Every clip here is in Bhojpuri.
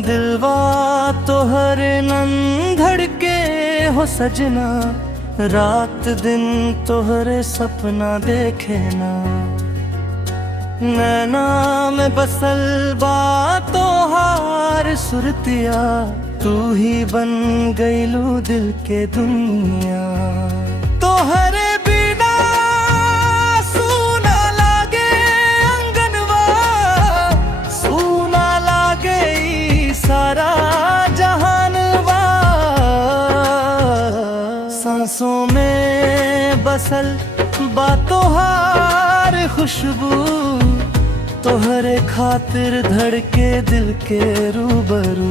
दिलवा तोहरे नन धड़के हो सजना, रात दिन तोहरे सपना देखे ना। नैना में बसल बा तोहार सुरतिया, तू ही बन गईलू दिल के दुनिया। तोहरे बिना सूना लागे अंगनवा, सूना लागे ई सारा जहानवा। सांसों में बसल बा तोहार खुशबू, तोहरे खातिर धड़के दिल के रूबरू।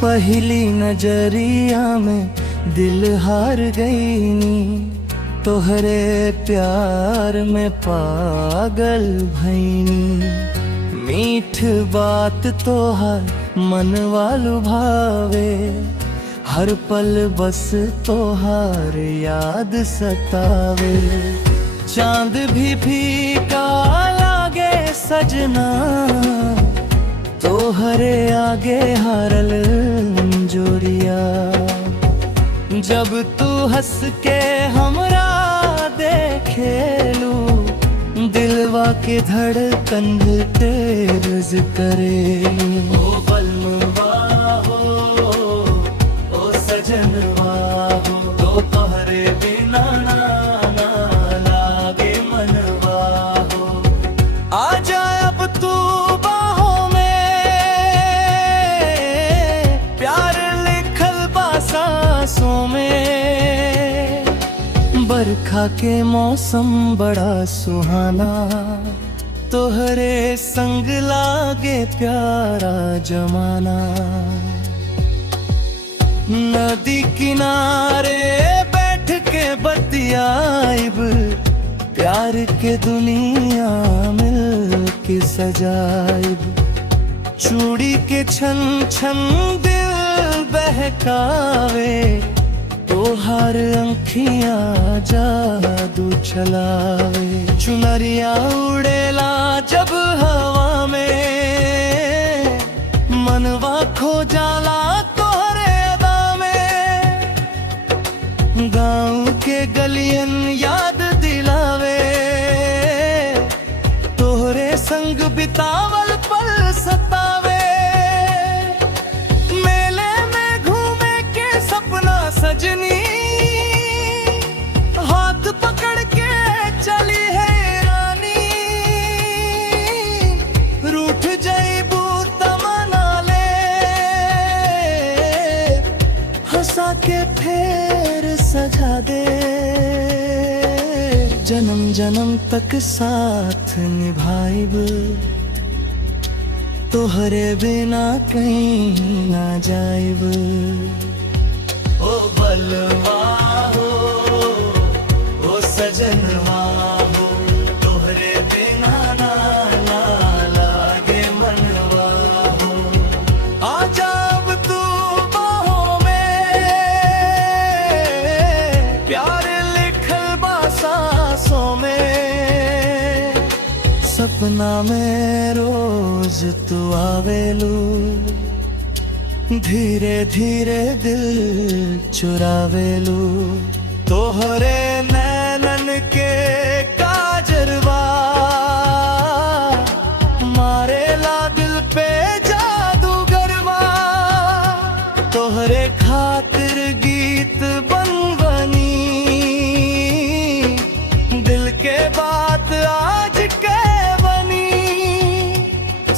पहली नजरिया में दिल हार गईनी, तोहरे प्यार में पागल भईनी। मीठ बात तोहार मन वालू भावे, हर पल बस तोहार याद सतावे। चांद भी फीका लागे सजना, तोहरे आगे हारल जोरिया। जब तू हंस के हमरा देखेलू, दिलवा के धड़कन तेज करेलू। ओ बलवा हो, ओ सजनवा हो, तो तोहरे बिना ना लागे मनवा हो। आजा अब तू सांसों में। बरखा के मौसम बड़ा सुहाना, तोहरे संग लागे प्यारा जमाना। नदी किनारे बैठ के बतियाइब, प्यार के दुनिया मिल के सजाइब। चूड़ी के छन छन दिल बहकावे, तोहार अंखियां जादू चलावे। चुनरिया उड़ेला जब हवा में, मनवा खो जाला तोहरे अदा में। गाँव के गलियन याद दिलावे, तोहरे संग बितावल पल सतावे। सजनी हाथ पकड़ के चली है रानी, रूठ जाइबू तमना ले, हंसा के फेर सजा दे। जन्म जन्म तक साथ निभाइब, तोहरे बिना कहीं ना जाइब। ओ बलवा हो, ओ सजनवा हो, तोहरे बिना ना लागे मनवा हो। आजा अब तू बाहों में, प्यार लिखल बा सांसों में। सपना में रोज तू आवेलू, धीरे धीरे दिल चुरावेलू। तोहरे नैनन के काजरवा, मारेला दिल पे जादूगरवा। तोहरे खातिर गीत बनवनी, दिल के बात आज के बनी।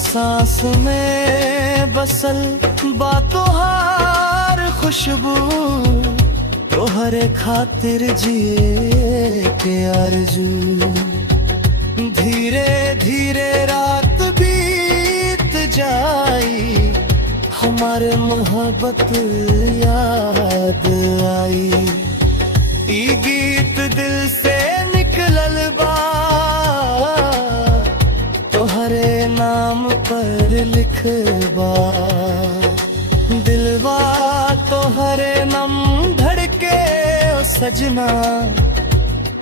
सांस में बसल बा तोहार खुशबू, तोहरे खातिर जिए के आरज़ू। धीरे धीरे रात बीत जाई, हमारे मोहब्बत याद आई। ई गीत दिल से निकल तोहरे नाम पर लिखवा, दिलवा तोहरे नम धड़के ओ सजना,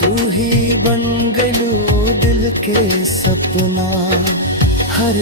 तू ही बन गलू दिल के सपना। हर